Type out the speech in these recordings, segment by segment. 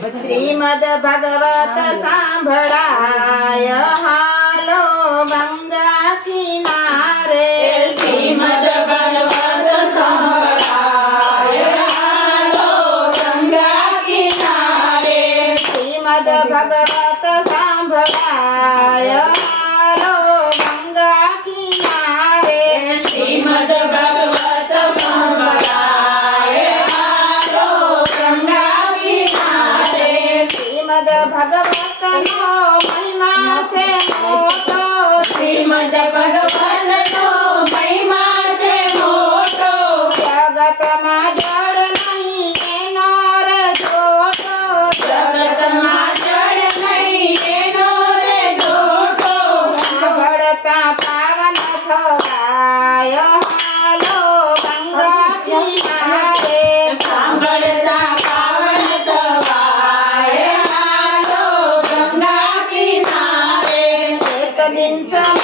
कृष्ण श्रीमद भगवत सांभराय हालो गंगा किनारे श्रीमद भगवत सांभराय हालो गंगा किनारे श्रीमद भगवत सांभराय श्रीमद भगवत नो महिमा से मोटो। श्रीमद भगवत नो महिमा से मोटो। जगत માં જડ નહીં એનો રે જોટો જગત માં જડ નહીં એનો રે જોટો સાંભળતા પાવન Since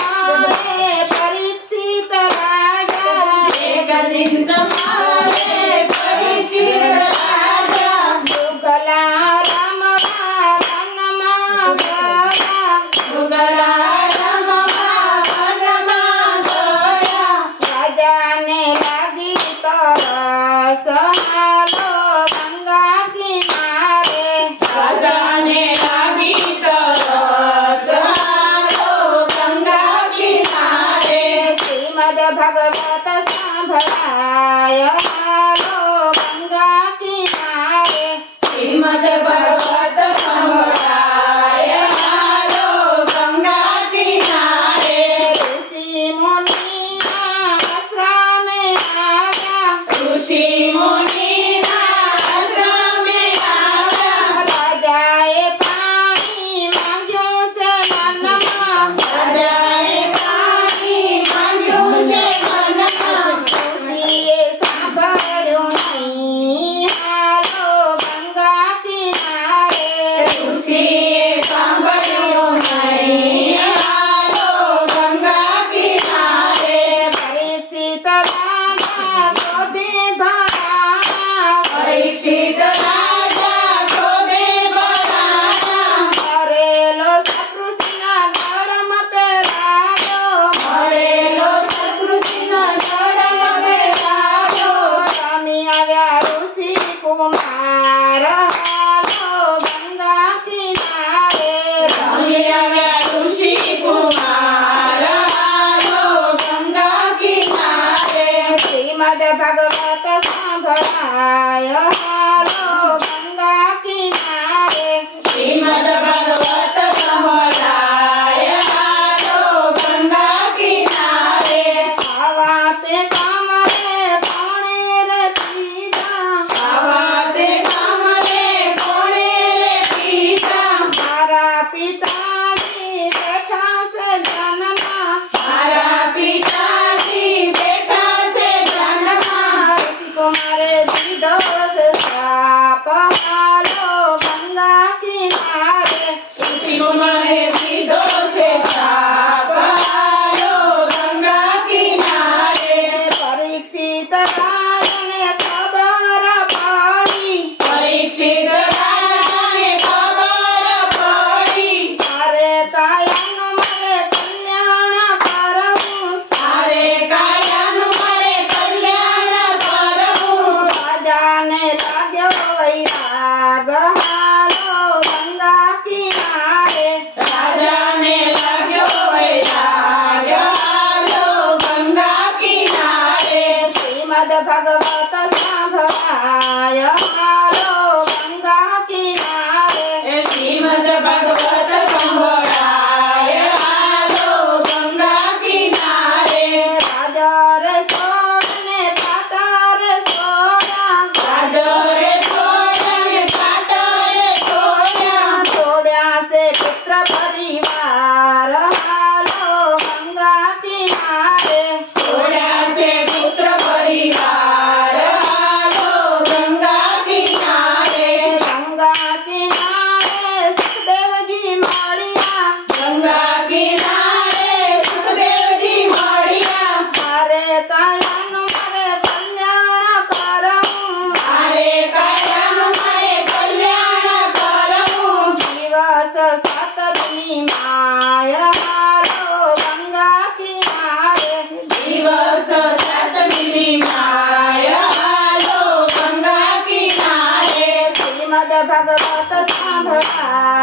哎呀 મિત્ર પરિવાર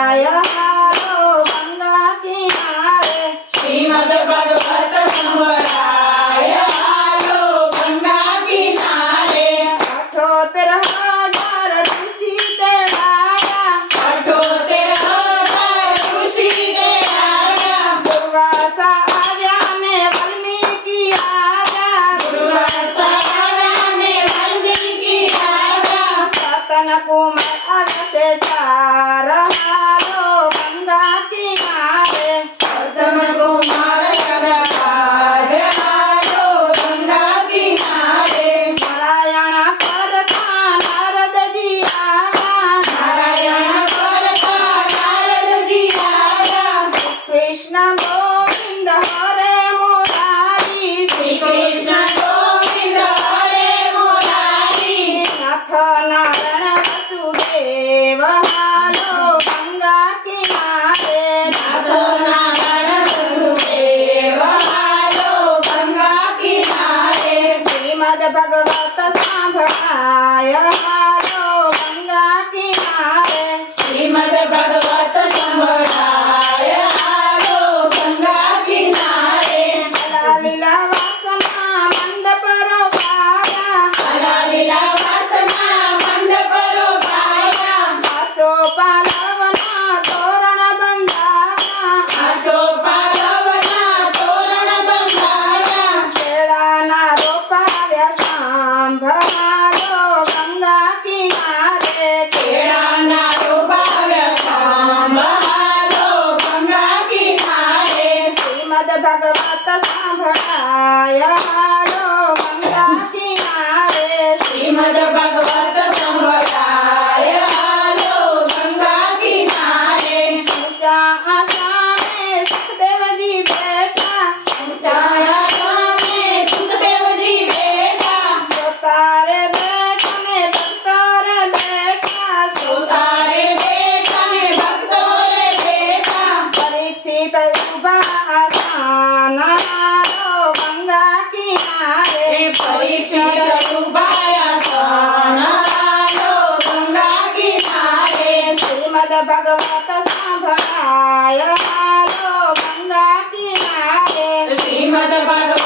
Vaya. Karena aku makan secara भगवत संभवाय मालो गंगा किनारे श्रीमद भगवत